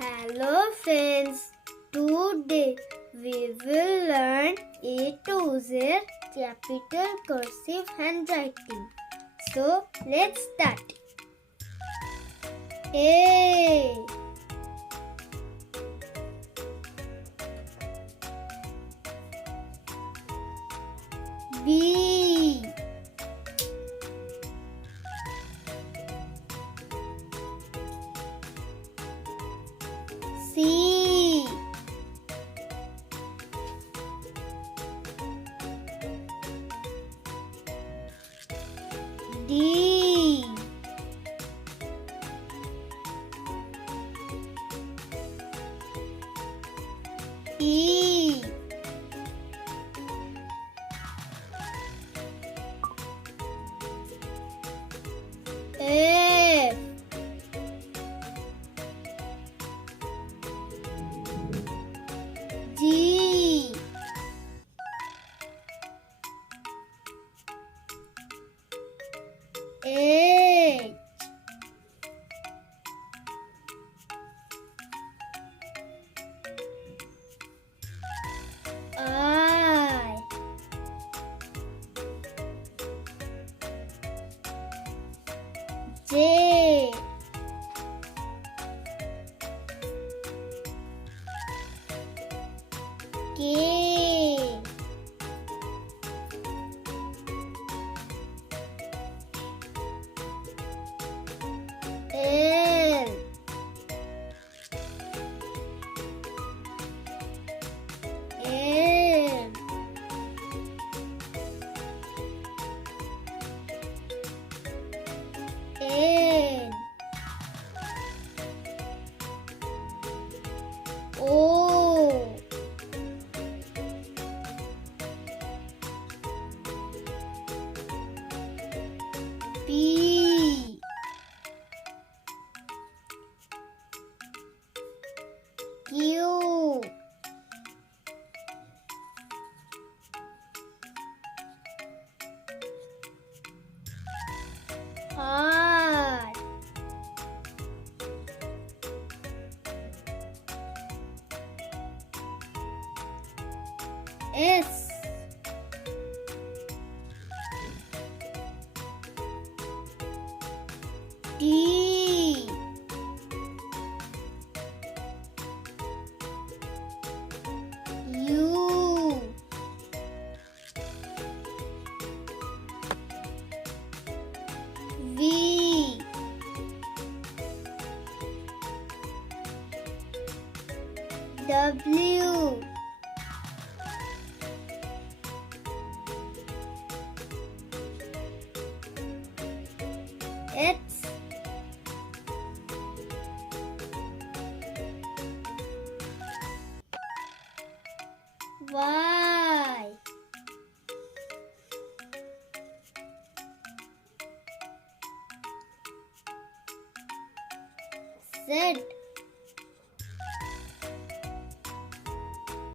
Hello friends, today we will learn A to Z capital cursive handwriting. So let's start. A B C D E F G H I J K L M N O P Q R S T U V W X Y Z